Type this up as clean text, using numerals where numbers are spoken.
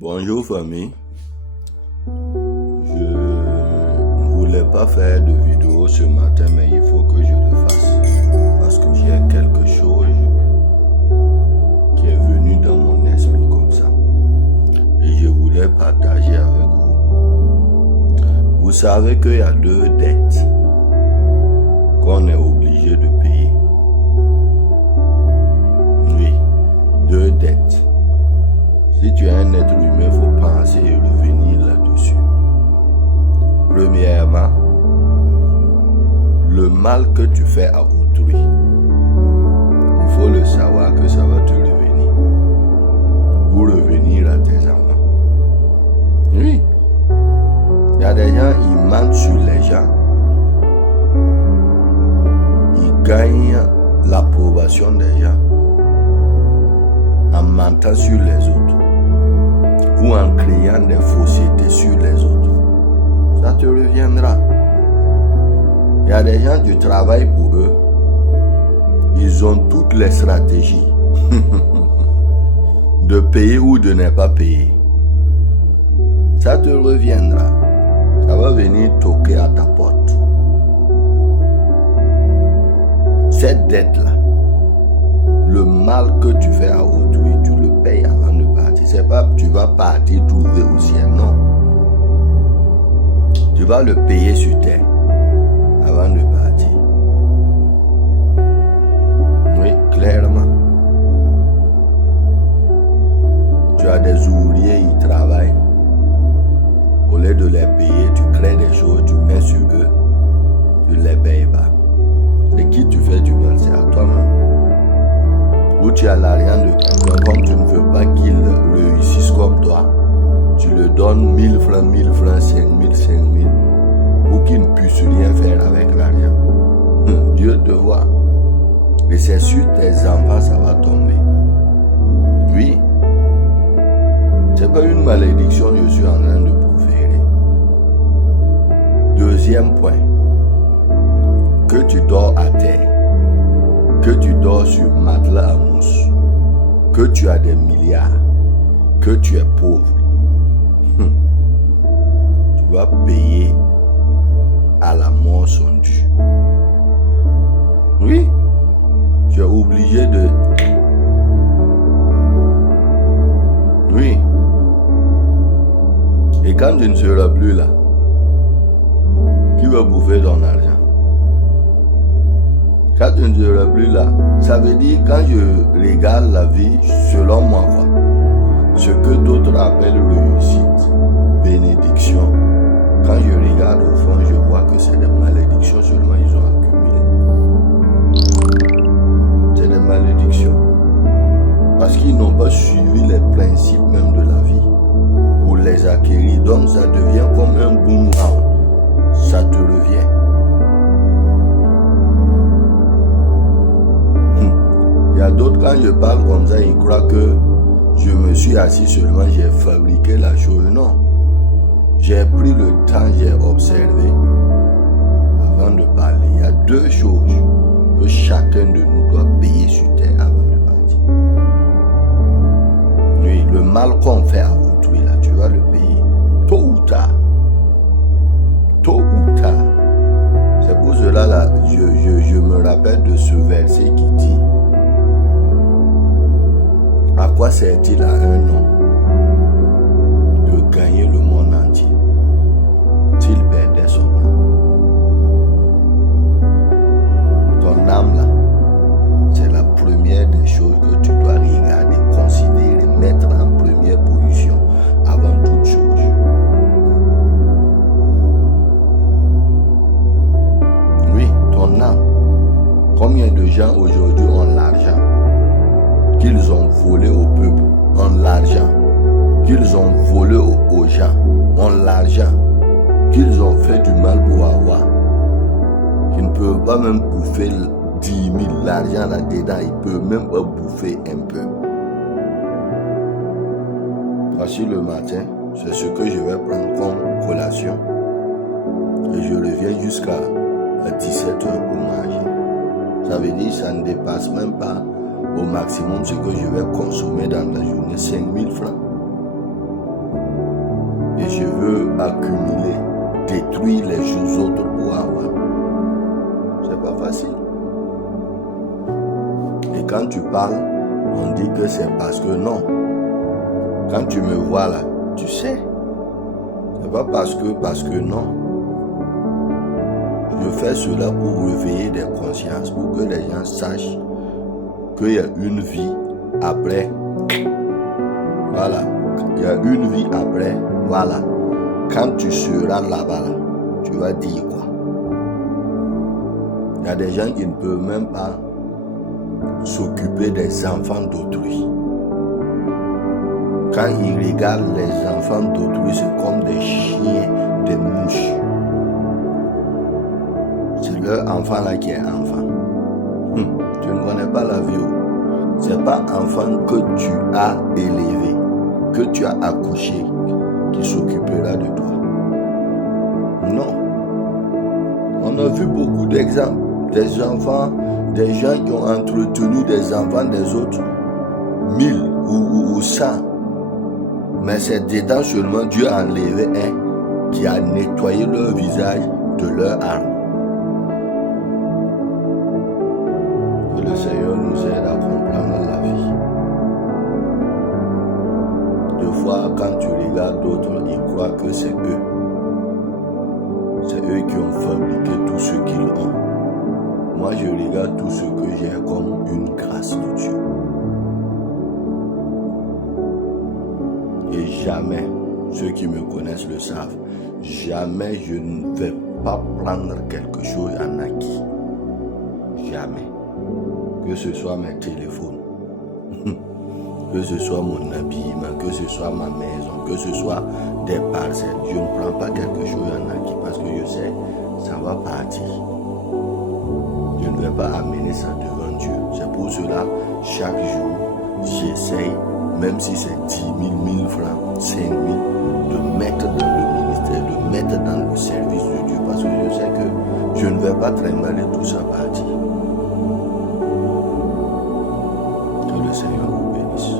Bonjour famille, je ne voulais pas faire de vidéo ce matin mais il faut que je le fasse parce que j'ai quelque chose qui est venu dans mon esprit comme ça et je voulais partager avec vous. Vous savez qu'il y a 2 dettes qu'on est obligé de payer. Oui, 2 dettes. Si tu es un être humain, il faut penser et revenir là-dessus. Premièrement, le mal que tu fais à autrui, il faut le savoir que ça va te revenir. Ou revenir à tes enfants. Oui. Il y a des gens, ils mentent sur les gens. Ils gagnent l'approbation des gens en mentant sur les autres. Ou en créant des faussetés sur les autres. Ça te reviendra. Il y a des gens qui travaillent pour eux. Ils ont toutes les stratégies de payer ou de ne pas payer. Ça te reviendra. Ça va venir toquer à ta porte. Cette dette-là, le mal que tu fais à autrui, tu le payes avant de partir. C'est pas que tu vas partir trouver au ciel, non. Tu vas le payer sur terre avant de partir. Oui, clairement. Tu as des ouvriers, ils travaillent. Au lieu de les payer, tu crées des choses, tu mets sur eux. Tu ne les payes pas. C'est qui tu fais du mal, c'est à toi-même. Ou tu as l'argent de quelqu'un, comme tu ne veux pas qu'il réussisse comme toi, tu le donnes 1000 francs, 5000, 5000, pour qu'il ne puisse rien faire avec l'argent. Dieu te voit. Et c'est sur tes enfants ça va tomber. Oui. C'est pas une malédiction, je suis en train de proférer. Deuxième point. Que tu dors à terre. Que tu dors sur matelas à mousse, que tu as des milliards, que tu es pauvre, tu vas payer à la mort son dû. Oui, tu es obligé de... Oui. Et quand tu ne seras plus là, qui va bouffer ton argent? Quand tu ne seras plus là, ça veut dire quand je regarde la vie, selon moi, quoi, ce que d'autres appellent réussite, bénédiction, quand je regarde au fond, je vois que c'est des malédictions seulement ils ont accumulées. C'est des malédictions. Parce qu'ils n'ont pas suivi les principes même de la vie pour les acquérir. Donc ça devient comme un boomerang. Ça te revient. Il y a d'autres, quand je parle comme ça, ils croient que je me suis assis seulement, j'ai fabriqué la chose. Non. J'ai pris le temps, j'ai observé avant de parler. Il y a 2 choses que chacun de nous doit payer sur terre avant de partir. Oui, le mal qu'on fait à autrui, là, tu vas le payer. Tôt ou tard. Tôt ou tard. C'est pour cela, là, je me rappelle de ce verset qui dit: à quoi sert-il à un homme de gagner le monde entier s'il perdait son âme? Ton âme là, c'est la première des choses que tu dois regarder, considérer, mettre en première position avant toute chose. Oui, ton âme. Combien de gens aujourd'hui ont l'argent qu'ils ont volé au peuple, ont l'argent qu'ils ont volé aux gens, ont l'argent qu'ils ont fait du mal pour avoir, qu'ils ne peuvent pas même bouffer 10 000, l'argent là-dedans, ils ne peuvent même pas bouffer un peu. Voici le matin, c'est ce que je vais prendre comme collation et je reviens jusqu'à 17h pour manger. Ça veut dire que ça ne dépasse même pas au maximum ce que je vais consommer dans la journée, 5000 francs. détruire les autres pour avoir. C'est pas facile. Et quand tu parles, on dit que c'est parce que non. Quand tu me vois là, tu sais. C'est pas parce que non. Je fais cela pour réveiller des consciences, pour que les gens sachent qu'il y a une vie après. Voilà. Il y a une vie après. Voilà. Quand tu seras là-bas, là, tu vas dire quoi? Il y a des gens qui ne peuvent même pas s'occuper des enfants d'autrui. Quand ils regardent les enfants d'autrui, c'est comme des chiens, des mouches. C'est leur enfant là qui est enfant. Tu ne connais pas la vie. C'est pas enfant que tu as élevé, que tu as accouché, qui s'occupera de toi. Non. On a vu beaucoup d'exemples. Des enfants, des gens qui ont entretenu des enfants des autres, 1000 ou 100. Mais c'est dedans seulement Dieu a enlevé un qui a nettoyé leur visage de leur âme. Que le Seigneur nous aide à comprendre la vie. Deux fois, quand tu regardes d'autres, ils croient que c'est eux. C'est eux qui ont fabriqué tout ce qu'ils ont. Moi, je regarde tout ce que j'ai comme une grâce de Dieu. Et jamais, ceux qui me connaissent le savent, jamais je ne vais pas prendre quelque chose en acquis. Jamais. Que ce soit mes téléphones, que ce soit mon habillement, que ce soit ma maison, que ce soit des parcelles, je ne prends pas quelque chose en acquis parce que je sais, ça va partir. Je ne vais pas amener ça devant Dieu. C'est pour cela, chaque jour, j'essaye, même si c'est 10 000, 1000 francs, 5 000, de mettre dans le ministère, de mettre dans le service de Dieu, parce que je sais que je ne vais pas trimballer tout ça partir. Que le Seigneur vous bénisse.